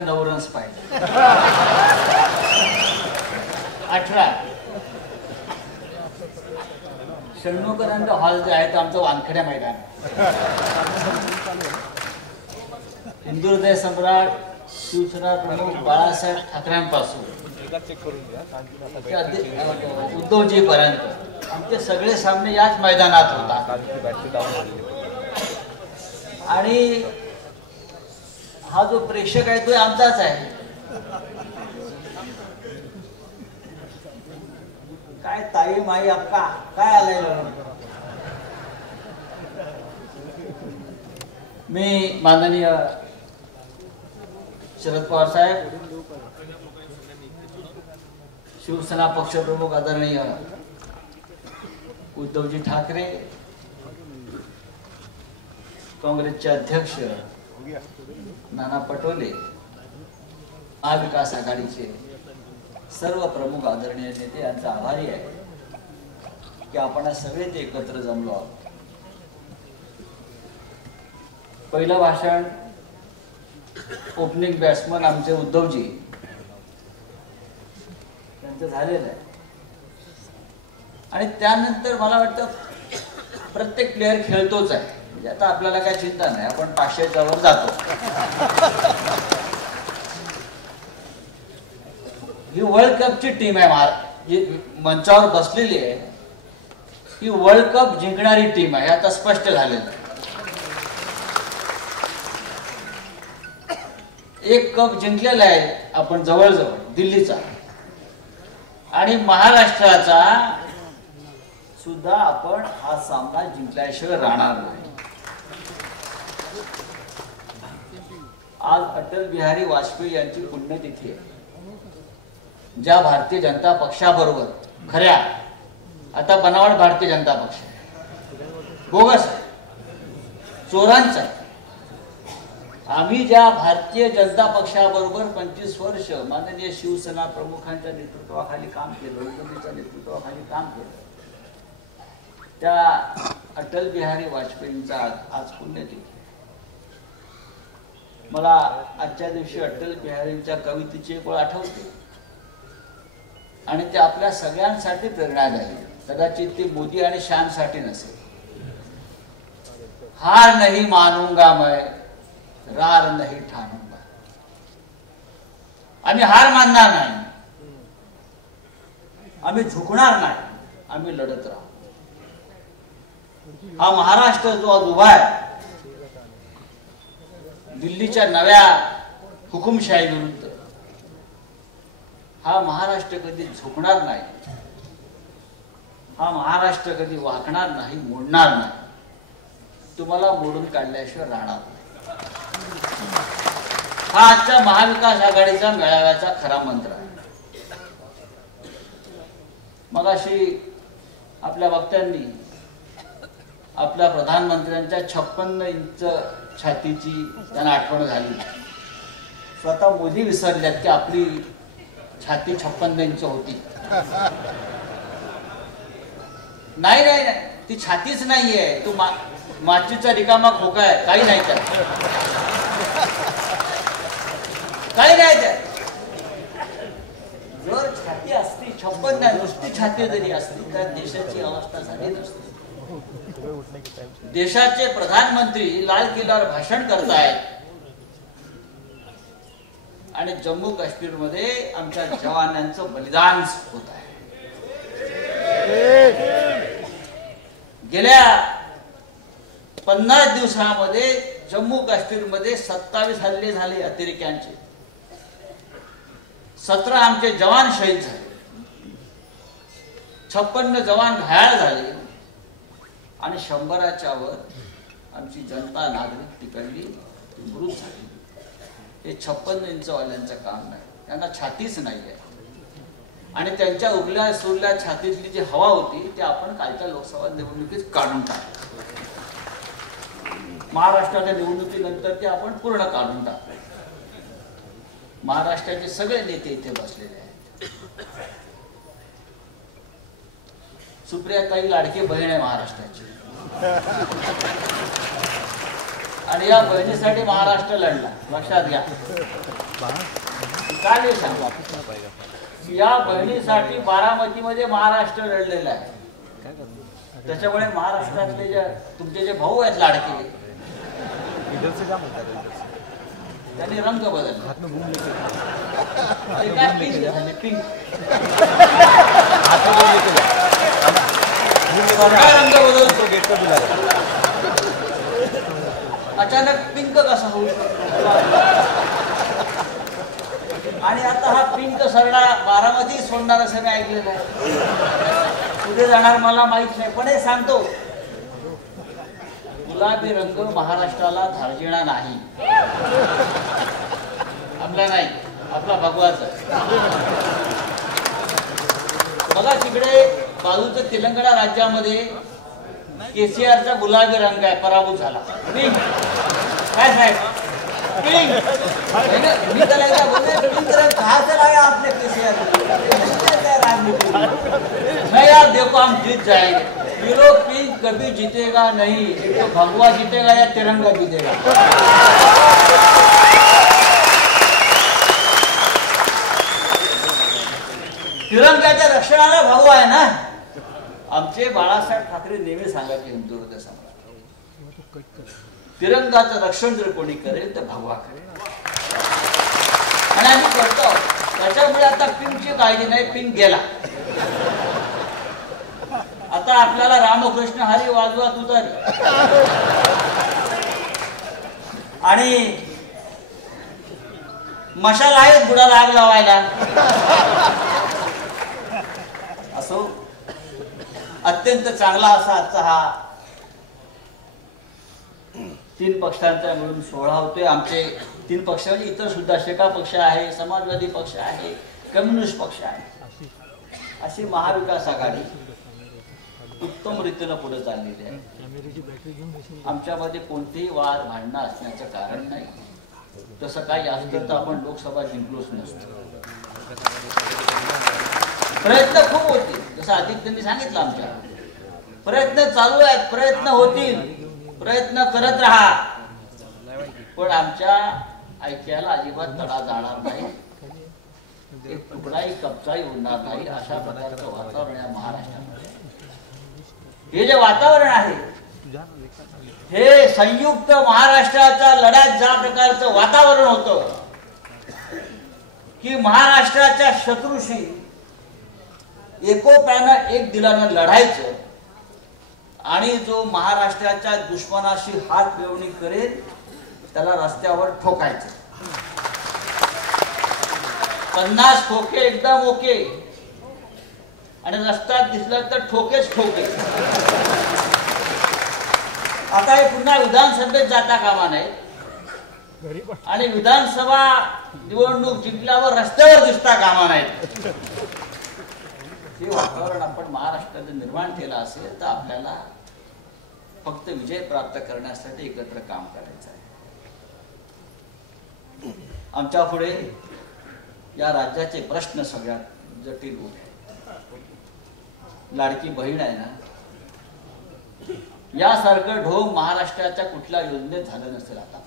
9 runs पाहिजे 18 षण्मुखरांचा hall जे आहे तो आमचं वानखेड्या मैदान हिंदू हृदय सम्राट शिवसेना प्रमुख बाळासाहेब ठाकरेंपासून उद्धवजी पर्यंत आमचे सगळे सामने याच मैदानात होतात आणि हा जो प्रेक्षक आहे तो आमचाच आहे। काय ताई माई अक्का काय आलाय मी माननीय शरद पवार साहेब शिवसेना पक्षप्रमुख आदरणीय उद्धवजी ठाकरे काँग्रेसचे अध्यक्ष नाना पटोले महाविकास आघाडीचे सर्व प्रमुख आदरणीय नेते यांचा आभारी आहे की आपण सगळे ते एकत्र जमलो आहोत। पहिलं भाषण ओपनिंग बॅट्समन आमचे उद्धवजी त्यांचं झालेलं आहे आणि त्यानंतर मला वाटतं प्रत्येक प्लेयर खेळतोच आहे। आता आपल्याला काय चिंता नाही, आपण 500च्या वर जातो। ही वर्ल्ड कपची टीम आहे, जी मंचावर बसलेली आहे ही वर्ल्ड कप जिंकणारी टीम आहे, आता स्पष्ट झालेलं आहे। एक कप जिंकलेला आहे आपण जवळजवळ दिल्लीचा आणि महाराष्ट्राचा सुद्धा आपण हा सामना जिंकल्याशिवाय राहणार नाही। आज अटल बिहारी वाजपेयी यांची पुण्यतिथी आहे। ज्या भारतीय जनता पक्षाबरोबर खऱ्या आता बनावट भारतीय जनता पक्ष बोगस चोरांचा आम्ही ज्या भारतीय जनता पक्षाबरोबर 25 वर्ष माननीय शिवसेना प्रमुखांच्या नेतृत्वाखाली काम केलं, उद्धवजींच्या नेतृत्वाखाली काम केलं, त्या अटल बिहारी वाजपेयींचा आज पुण्यतिथी। मला आजच्या दिवशी अटल बिहारींच्या कवितेची एक ओळ आठवते आणि ते आपल्या सगळ्यांसाठी प्रेरणादायी। कदाचित ती मोदी आणि श्यामसाठी नसेल। हार नहीं मानूंगा मैं, रार नहीं ठानूंगा। आम्ही हार मानणार नाही, आम्ही झुकणार नाही, आम्ही लढत राहू। हा महाराष्ट्र जो आज उभा आहे दिल्लीच्या नव्या हुकुमशाही विरुद्ध, हा महाराष्ट्र कधी झुकणार नाही, हा महाराष्ट्र कधी वाकणार नाही, मोडणार नाही, तुम्हाला मोडून काढल्याशिवाय राहणार नाही। हा आजच्या महाविकास आघाडीचा मेळाव्याचा खरा मंत्र आहे। मगाशी आपल्या वक्त्यांनी आपल्या प्रधानमंत्र्यांच्या 56 इंच छातीची त्यांना आठवण झाली। स्वतः मोदी विसरल्यात की आपली छाती 56 इंच होती। नाही नाही नाही, ती छातीच नाहीये, तू माचीचा रिकामा खोका आहे, काही नाही त्यात, काही नाही त्यात। जर छाती असती 56 नाही, नुसती छाती जरी असती तर देशाची अवस्था झाली नसती। देशाचे प्रधानमंत्री लाल किल्ल्यावर भाषण करतायत आणि जम्मू काश्मीर मध्ये आमच्या जवानांचं बलिदान होत आहे। गेल्या 50 दिवसांमध्ये जम्मू काश्मीर मध्ये 27 हल्ले झाले अतिरेक्यांचे, 17 आमचे जवान शहीद झाले, 56 जवान घायल झाले आणि 100च्या वर आमची जनता नागरिक तिकडली मृत झाली। हे 56 इंचवाल्यांचं काम नाही, त्यांना छातीच नाही आहे आणि त्यांच्या उरल्या सुरल्या छातीतली जी हवा होती ती आपण कालच्या लोकसभा निवडणुकीत काढून टाकली। महाराष्ट्राच्या निवडणुकीनंतर ते आपण पूर्ण काढून टाकले। महाराष्ट्राचे सगळे नेते इथे बसलेले आहेत। सुप्रियाताई लाडकी बहीण आहे महाराष्ट्राची आणि या बहिणीसाठी महाराष्ट्र लढला, लक्षात घ्या। काय सांगू, या बहिणीसाठी बारामतीमध्ये महाराष्ट्र लढलेला आहे. त्याच्यामुळे महाराष्ट्रातले जे तुमचे जे भाऊ आहेत लाडके, त्यांनी रंग बदलला. रंग बदलतो अचानक पिंक कसा होऊ शकतो. आणि आता हा पिंक सरडा बारामती सोडणार असं मी ऐकलेलं आहे. पुढे जाणार मला माहित नाही, पण हे सांगतो, गुलाबी रंग महाराष्ट्राला धार्जिणा नाही. आपला नाही, आपला भगवाचा. बघा तिकडे बाजूच्या तेलंगणा राज्यामध्ये केसीआरचा गुलाबी रंग आहे, पराभूत झाला. पिंक काय साहेब, पिंक. मी त्याला एकदा बोलले, पिंक रंग कहा से लाया आपने केसीआर? नहीं यार देखो हम जीत जाएंगे. ये लोग पिंक कभी जीतेगा नहीं. एक तो भगवा जीतेगा या तिरंगा जीतेगा. तिरंग्याच्या रक्षणाला भगवा आहे ना. आमचे बाळासाहेब ठाकरे नेहमी सांगायचे हिंदू हृदय सम्राट, तिरंगाचं रक्षण जर कोणी करेल तर भगवा करेल. आणि आम्ही करतो. त्याच्यामुळे आता पिंकची काळजी नाही, पिंक गेला. आता आपल्याला रामकृष्ण हरी वाजवा तुतारी आणि मशाल आहेत बुडाला आग लावायला. असो, अत्यंत चांगला असा आजचा हा 3 पक्षांचा मिळून सोहळा होतोय. आमचे 3 पक्ष म्हणजे इतर सुद्धा शेका पक्ष आहे, समाजवादी पक्ष आहे, कम्युनिस्ट पक्ष आहे. अशी महाविकास आघाडी उत्तम रीतीनं पुढे चाललेली आहे. आमच्यामध्ये कोणतेही वाद भांडणं असण्याचं कारण नाही. तसं काही असतं तर आपण लोकसभा जिंकलोच नसतो. प्रयत्न खूप होतील, जसं आदित्यने सांगितलं, आमच्या प्रयत्न चालू आहेत, प्रयत्न होतील, प्रयत्न करत राहा. पण आमच्या ऐक्याला अजिबात तडा जाणार नाही, एक तुकडाही कब्जाही होणार नाही. अशा प्रकारचं वातावरण आहे महाराष्ट्रामध्ये. हे जे वातावरण आहे, हे संयुक्त महाराष्ट्राच्या लढ्यात ज्या प्रकारचं वातावरण होतं की महाराष्ट्राच्या शत्रूशी एकोप्यानं एक दिलानं लढायचं आणि जो महाराष्ट्राच्या दुश्मनाशी हात मिळवणी करेल त्याला रस्त्यावर ठोकायचं. 50 ठोके एकदम ओके, आणि रस्त्यात दिसलं तर ठोकेच ठोके. आता हे पुन्हा विधानसभेत जाता कामा नये आणि विधानसभा निवडणूक जिंकल्यावर रस्त्यावर दिसता कामा नाहीत. हे वातावरण आपण महाराष्ट्रात निर्माण केलं असेल तर आपल्याला फक्त विजय प्राप्त करण्यासाठी एकत्र काम करायचं आहे. आमच्या पुढे या राज्याचे प्रश्न सगळ्यात जटिल उभे आहेत. लाडकी बहीण आहे ना, यासारखं ढोंग महाराष्ट्राच्या कुठल्या योजनेत झालं नसेल. आता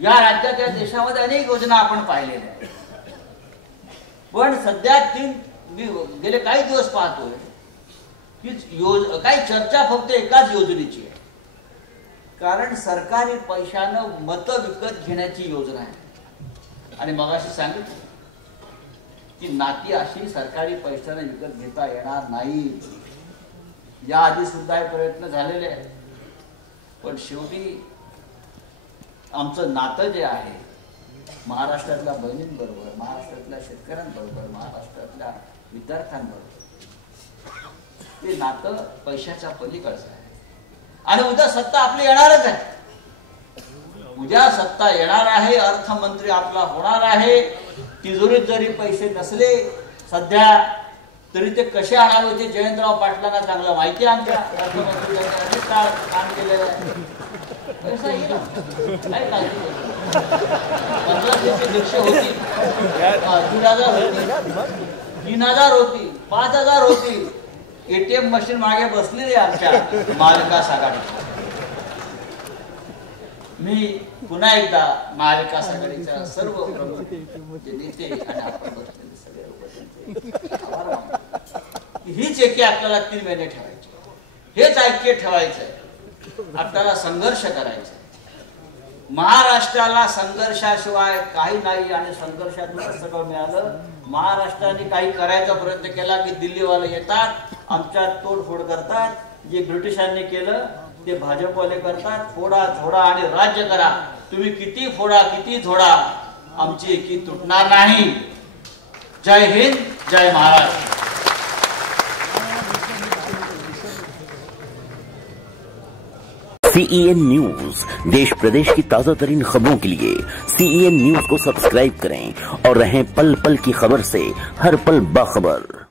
या राज्यात, या देशामध्ये अनेक योजना आपण पाहिलेल्या आहेत. पण सध्या गेले काही दिवस पाहतोय की काही चर्चा फक्त एकाच योजनेची आहे. कारण सरकारी पैशानं मतं विकत घेण्याची योजना आहे. आणि मगाशी सांगितलं की नाती अशी सरकारी पैशाने विकत घेता येणार नाही. याआधी सुद्धा हे प्रयत्न झालेले आहेत. पण शेवटी आमचं नातं जे आहे महाराष्ट्रातल्या बहिणींबरोबर, महाराष्ट्रातल्या शेतकऱ्यांबरोबर, महाराष्ट्रातल्या विद्यार्थ्यांबरोबर, ते नातं पैशाच्या पलीकडचं आहे. आणि उद्या सत्ता आपली येणारच आहे. उद्या सत्ता येणार आहे, अर्थमंत्री आपला होणार आहे. तिजोरीत जरी पैसे नसले सध्या तरी ते कसे आणावे ते जयंतराव पाटलांना चांगलं माहिती आहे. आमच्या अर्थमंत्री अनेक काळ काम केलेलं आहे. पैसा येईल, काय काळजी नाही. 1500 दीडशे होती, 3000 होती, 3000 होती, 5000 होती. ATM मशीन मागे बसलेली आमच्या महाविकास आघाडी. मी पुन्हा एकदा महाविकास आघाडीच्या सर्व प्रमुख जे नेते आणि आपण बसलेले सगळे लोक आभार मानतो. हीच एकी आपल्याला 3 महिने ठेवायचे, हेच ऐक्य ठेवायचंय, आपल्याला संघर्ष करायचा. महाराष्ट्राला संघर्षाशिवाय काही नाही आणि संघर्षातून सगळं मिळालं. महाराष्ट्राने काही करायचा प्रयत्न केला की दिल्लीवाले येतात, आमच्यात तोडफोड करतात. जे ब्रिटिशांनी केलं ते भाजपवाले करतात. फोडा झोडा आणि राज्य करा. तुम्ही किती फोडा किती झोडा, आमची एकी तुटणार नाही. जय हिंद, जय महाराष्ट्र. CEN न्यूज, देश प्रदेश की ताजा तरीन खबरों के लिए CEN न्यूज को सब्सक्राइब करें और रहें पल पल की खबर से हर पल बाखबर.